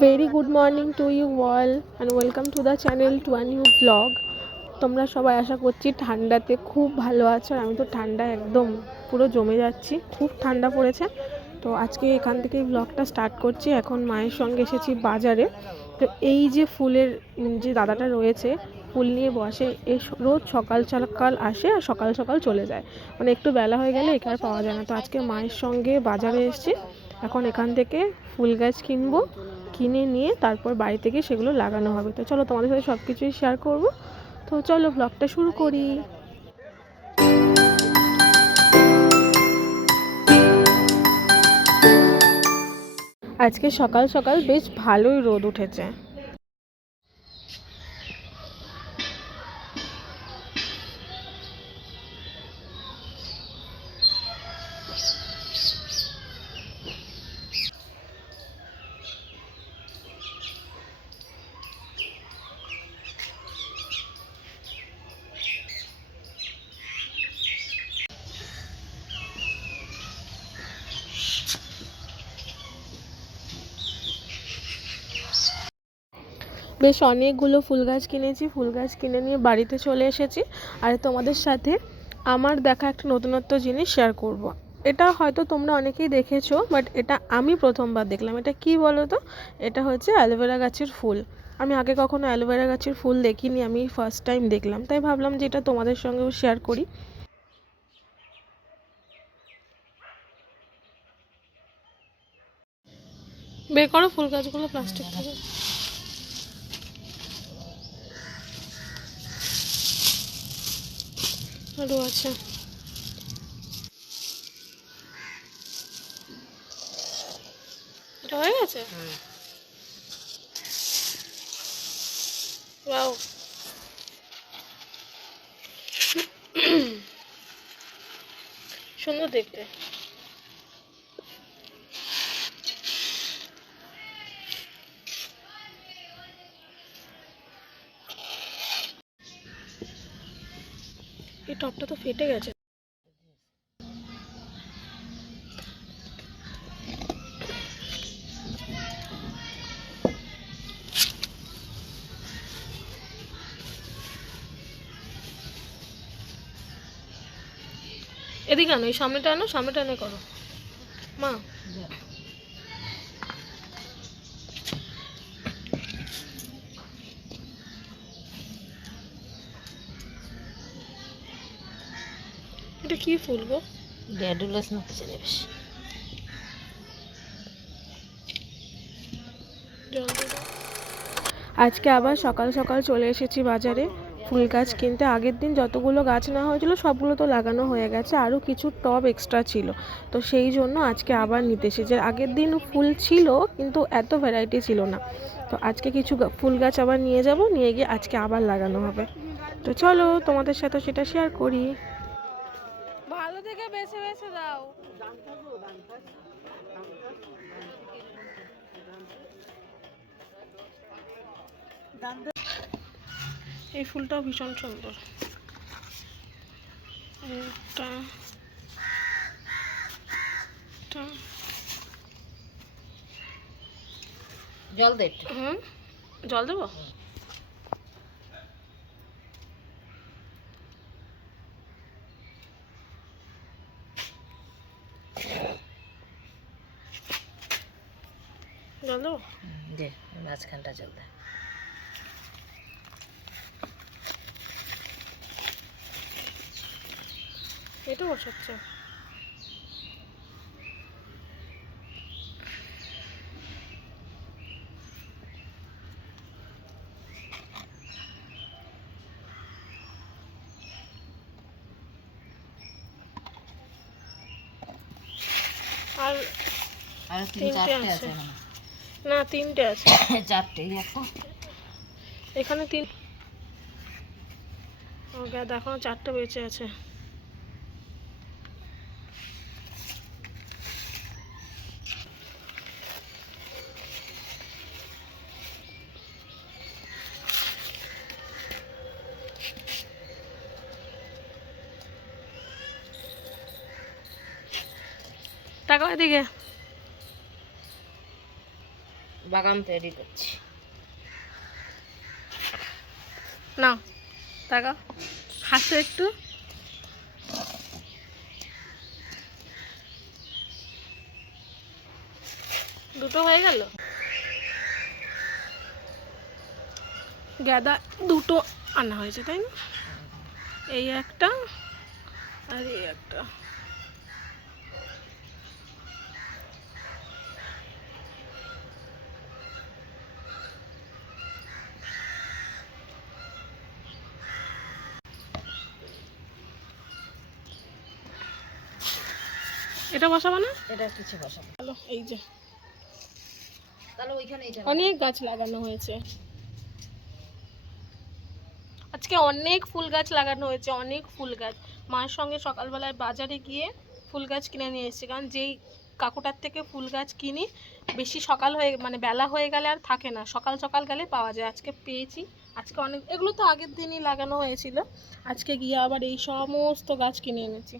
Very good morning to you all and welcome to the channel to a new blog তোমরা সবাই আশা করছি ঠান্ডাতে খুব ভালো আছো আর আমি তো ঠান্ডা একদম পুরো জমে যাচ্ছি, খুব ঠান্ডা পড়েছে। তো আজকে এখান থেকে ব্লগটা স্টার্ট করছি। এখন মায়ের সঙ্গে এসেছি বাজারে। তো এই যে ফুলের, যে দাদাটা রয়েছে, ফুল নিয়ে বসে, এ রোজ সকাল সকাল আসে আর সকাল সকাল চলে যায়। মানে একটু বেলা হয়ে গেলে এখানে পাওয়া যায় না। তো আজকে মায়ের সঙ্গে বাজারে এসেছি। এখন এখান থেকে ফুল গাছ কিনবো, কিনে নিয়ে তারপর বাড়ি থেকে সেগুলো লাগানো হবে। তো চলো তোমাদের সাথে সব কিছুই শেয়ার করব। তো চলো ব্লগটা শুরু করি। আজকে সকাল সকাল বেশ ভালোই রোদ উঠেছে। বেশ অনেকগুলো ফুল গাছ কিনেছি, ফুল গাছ কিনে নিয়ে বাড়িতে চলে এসেছি। আর তোমাদের সাথে আমার দেখা একটা নতুনত্ব জিনিস শেয়ার করব। এটা হয়তো তোমরা অনেকেই দেখেছ বাট এটা আমি প্রথমবার দেখলাম। এটা কি বলো তো এটা হচ্ছে অ্যালোভেরা গাছের ফুল। আমি আগে কখনো অ্যালোভেরা গাছের ফুল দেখিনি, আমি ফার্স্ট টাইম দেখলাম। তাই ভাবলাম যে এটা তোমাদের সঙ্গেও শেয়ার করি। বের করো, ফুল গাছগুলো প্লাস্টিক থেকে। আরও আছে। এটা হয়ে গেছে? ওয়াও। সুন্দর দেখতে। এই টপটা তো ফেটে গেছে। এদিকে আনো এই সামনেটা আনো সামনেটা এনে করো। মা। এটা কি ফুল গো? ড্যাডুলাস মতো চলে বেশ। আজকে আবার সকাল সকাল চলে এসেছি বাজারে ফুল গাছ কিনতে। আগের দিন যতগুলো গাছ না হয়েছিল সবগুলো তো লাগানো হয়ে গেছে। আরও কিছু টব এক্সট্রা ছিল। তো সেই জন্য আজকে আবার নিতে এসেছি। আগের দিন ফুল ছিল কিন্তু এত ভ্যারাইটি ছিল না। তো আজকে কিছু ফুল গাছ আবার নিয়ে যাব। নিয়ে গিয়ে আজকে আবার লাগানো হবে। তো চলো তোমাদের সাথে সেটা শেয়ার করি। থেকে বেছে বেছে দাও। এই ফুলটাও ভীষণ সুন্দর। এটা জল দে একটু। হুম? জল দেবো? হুম, দে মাঝখানটা দে। এটা বসাচ্ছে। আর তিন চারটে আছে। না তিনটে আছে। চারটেই দেখো। এখানে তিন ও গাদা এখনও চারটে বেঁচে আছে। টাকা এদিকে। বাগান তৈরি করছি। না টাকা হাসো একটু। দুটো হয়ে গেল? গাদা দুটো আনা হয়েছে তাই না? এই একটা আর এই একটা। এটা বসাবো না? এটা কিছু বসাবো। ভালো এই যে। তাহলে ওইখানে এটা অনেক গাছ লাগানো হয়েছে। আজকে অনেক ফুল গাছ লাগানো হয়েছে অনেক ফুল গাছ। মায়ের সঙ্গে সকালবেলায় বাজারে গিয়ে ফুল গাছ কিনে নিয়ে এসেছি কারণ যেই কাকুটার থেকে ফুল গাছ কিনি বেশি সকাল হয়ে মানে বেলা হয়ে গেলে আর থাকে না। সকাল সকাল গেলে পাওয়া যায়। আজকে পেয়েছি। আজকে অনেক এগুলো তো আগের দিনই লাগানো হয়েছিল। আজকে গিয়ে আবার এই সমস্ত গাছ কিনে এনেছি।